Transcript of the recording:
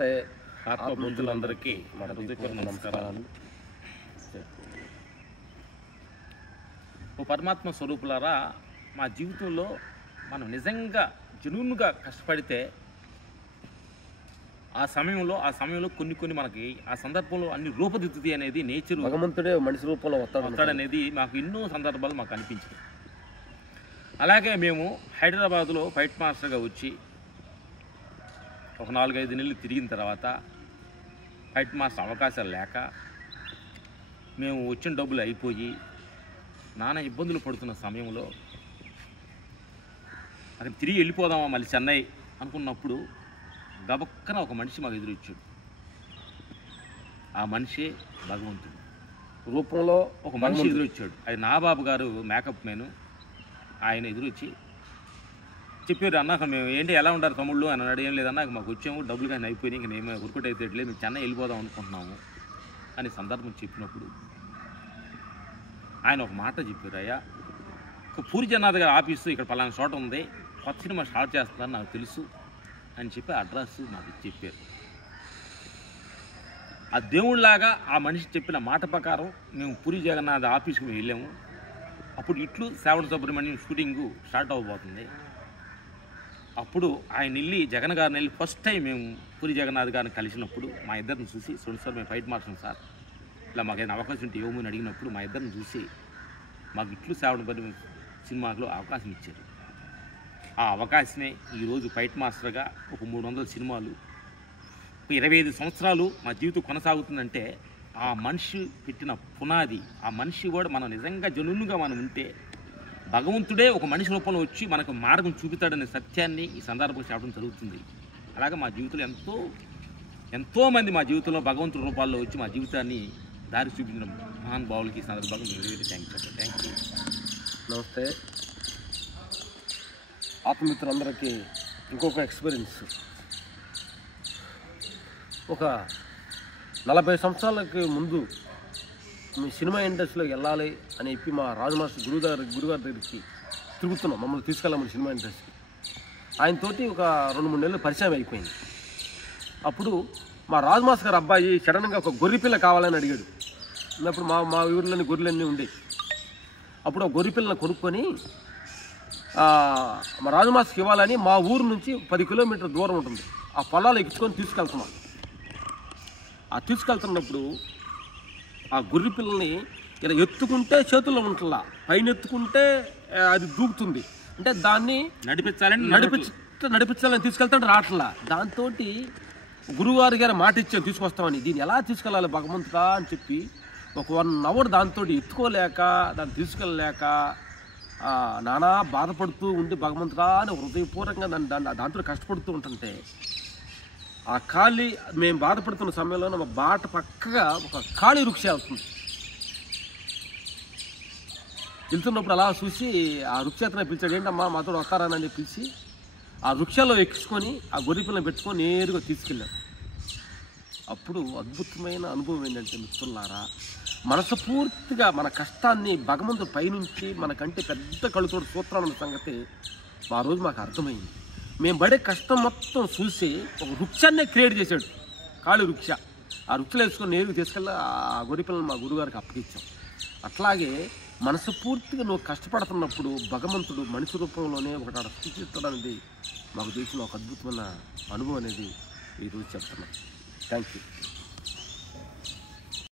నమస్తే ఆత్మబంధువులందరికీ మన హృదయపూర్వక నమస్కారాలు. ఓ పరమాత్మ స్వరూపులారా, మా జీవితంలో మనం నిజంగా జెన్యూన్గా కష్టపడితే ఆ సమయంలో కొన్ని మనకి ఆ సందర్భంలో అన్ని రూపదిద్దుతాయి అనేది నేచర్, భగవంతుడే మనిషి రూపంలో వస్తాడనేది మాకు ఎన్నో సందర్భాలు మాకు అనిపించింది. అలాగే మేము హైదరాబాదులో ఫైట్ మాస్టర్గా వచ్చి ఒక 4-5 నెలలు తిరిగిన తర్వాత ఫైట్ మాస్టర్ అవకాశాలు లేక మేము వచ్చిన డబ్బులు అయిపోయి నానా ఇబ్బందులు పడుతున్న సమయంలో అక్కడ తిరిగి వెళ్ళిపోదామా మళ్ళీ చెన్నై అనుకున్నప్పుడు గబక్కన ఒక మనిషి మాకు ఎదురొచ్చాడు. ఆ మనిషి భగవంతుడు రూపంలో ఒక మనిషి ఎదురొచ్చాడు. అది నాబాబు గారు మేకప్ మ్యాను. ఆయన ఎదురొచ్చి చెప్పారు, అన్నాక మేము ఏంటి ఎలా ఉంటారు తమ్ముళ్ళు అని అన్నాడు. ఏం లేదన్నా మాకు వచ్చాము, డబ్బులు కానీ అయిపోయినాయి, ఇంక మేము వర్కౌట్ అయితే మేము చెన్నై వెళ్ళిపోదాం అనుకుంటున్నాము అని సందర్భం చెప్పినప్పుడు ఆయన ఒక మాట చెప్పారు. అయ్యా, పూరి జగన్నాథ్ గారి ఆఫీసు ఇక్కడ పలానా చోట ఉంది, కొత్త సినిమా స్టార్ట్ చేస్తుందని నాకు తెలుసు అని చెప్పి అడ్రస్ మాకు చెప్పారు. ఆ దేవుళ్ళలాగా ఆ మనిషి చెప్పిన మాట ప్రకారం మేము పూరి జగన్నాథ్ ఆఫీస్కి మేము వెళ్ళాము. అప్పుడు ఇట్లు శ్రావణ సుబ్రహ్మణ్యం షూటింగు స్టార్ట్ అవ్వబోతుంది. అప్పుడు ఆయన వెళ్ళి జగన్ గారిని వెళ్ళి ఫస్ట్ టైం మేము పూరి జగన్నాథ్ గారిని కలిసినప్పుడు మా ఇద్దరిని చూసి, సార్ మేము ఫైట్ మాస్టర్ సార్, ఇలా మాకైనా అవకాశం ఉంటే ఇవ్వమని అడిగినప్పుడు మా ఇద్దరిని చూసి మాకు ఇట్లు శ్రావణ సుబ్రహ్మణ్యం సినిమాలో అవకాశం ఇచ్చారు. ఆ అవకాశమే ఈరోజు ఫైట్ మాస్టర్గా ఒక 300 సినిమాలు 25 సంవత్సరాలు మా జీవితం కొనసాగుతుందంటే ఆ మనిషి పెట్టిన పునాది. ఆ మనిషి కూడా మనం నిజంగా జనునుగా మనం ఉంటే భగవంతుడే ఒక మనిషి రూపంలో వచ్చి మనకు మార్గం చూపుతాడనే సత్యాన్ని ఈ సందర్భంగా చెప్పడం జరుగుతుంది. అలాగే మా జీవితంలో ఎంతోమంది మా జీవితంలో భగవంతుడి రూపాల్లో వచ్చి మా జీవితాన్ని దారి చూపించిన మహానుభావులకి ఈ సందర్భంగా థ్యాంక్ యూ. నమస్తే ఆత్మమిత్రులందరికీ ఇంకొక ఎక్స్పీరియన్స్. ఒక 40 సంవత్సరాలకి ముందు మీ సినిమా ఇండస్ట్రీలోకి వెళ్ళాలి అని చెప్పి మా రాజు మాస్టర్ గురుగారి దగ్గరికి తిరుగుతున్నాం, మమ్మల్ని తీసుకెళ్ళామని సినిమా ఇండస్ట్రీకి. ఆయనతోటి ఒక 2-3 నెలలు పరిచయం అయిపోయింది. అప్పుడు మా రాజు మాస్టర్ గారు అబ్బాయి సడన్గా ఒక గొర్రెపిల్ల కావాలని అడిగాడు. అప్పుడు మా ఊర్లోని గొర్రెలన్నీ ఉండేవి. అప్పుడు ఆ గొర్రెపిల్లని కొనుక్కొని మా రాజు మాస్టర్కి ఇవ్వాలని మా ఊరు నుంచి 10 కిలోమీటర్ల దూరం ఉంటుంది. ఆ పొలాలు ఎక్కించుకొని తీసుకెళ్తున్నాం. ఆ తీసుకెళ్తున్నప్పుడు ఆ గొర్రె పిల్లని ఇలా ఎత్తుకుంటే చేతుల్లో ఉంటుందా, పైన ఎత్తుకుంటే అది దూకుతుంది. అంటే దాన్ని నడిపించాలని తీసుకెళ్తాడు రావట్లా. దాంతో గురువారి గారు మాట ఇచ్చాను తీసుకొస్తామని. దీన్ని ఎలా తీసుకెళ్ళాలి భగవంతుడా అని చెప్పి ఒక 1 అవర్ దాంతో ఎత్తుకోలేక దాన్ని తీసుకెళ్ళలేక నానా బాధపడుతూ ఉండి భగవంతుడా అని హృదయపూర్వకంగా దాంతో కష్టపడుతూ ఉంటుంటే ఆ ఖాళీ మేము బాధపడుతున్న సమయంలో మా బాట పక్కగా ఒక ఖాళీ వృక్ష అవుతుంది. వెళ్తున్నప్పుడు అలా చూసి ఆ వృక్షాతనే పిలిచాడు, ఏంటమ్మా మాతో వస్తారని పిలిచి ఆ వృక్షాల్లో ఎక్కించుకొని ఆ గొర్రెపిల్లని పెట్టుకొని నేరుగా తీసుకెళ్ళాం. అప్పుడు అద్భుతమైన అనుభవం ఏంటంటే మిత్రులారా, మనస్ఫూర్తిగా మన కష్టాన్ని భగవంతుడు పైనుంచి మనకంటే పెద్ద కళ్ళుతోటి సూత్రాల సంగతి ఆ రోజు మాకు అర్థమైంది. మేము పడే కష్టం మొత్తం చూసి ఒక వృక్షాన్నే క్రియేట్ చేశాడు, ఖాళీ వృక్ష. ఆ వృక్షలు వేసుకొని నేరుగా తీసుకెళ్ళి ఆ గొర్రెపిల్లని మా గురుగారికి అప్పగించాం. అట్లాగే మనస్ఫూర్తిగా నువ్వు కష్టపడుతున్నప్పుడు భగవంతుడు మనిషి రూపంలోనే ఒకటి సృష్టిస్తాడు అనేది మాకు తెలిసిన ఒక అద్భుతమైన అనుభవం అనేది ఈరోజు చెప్తున్నాను. Thank you.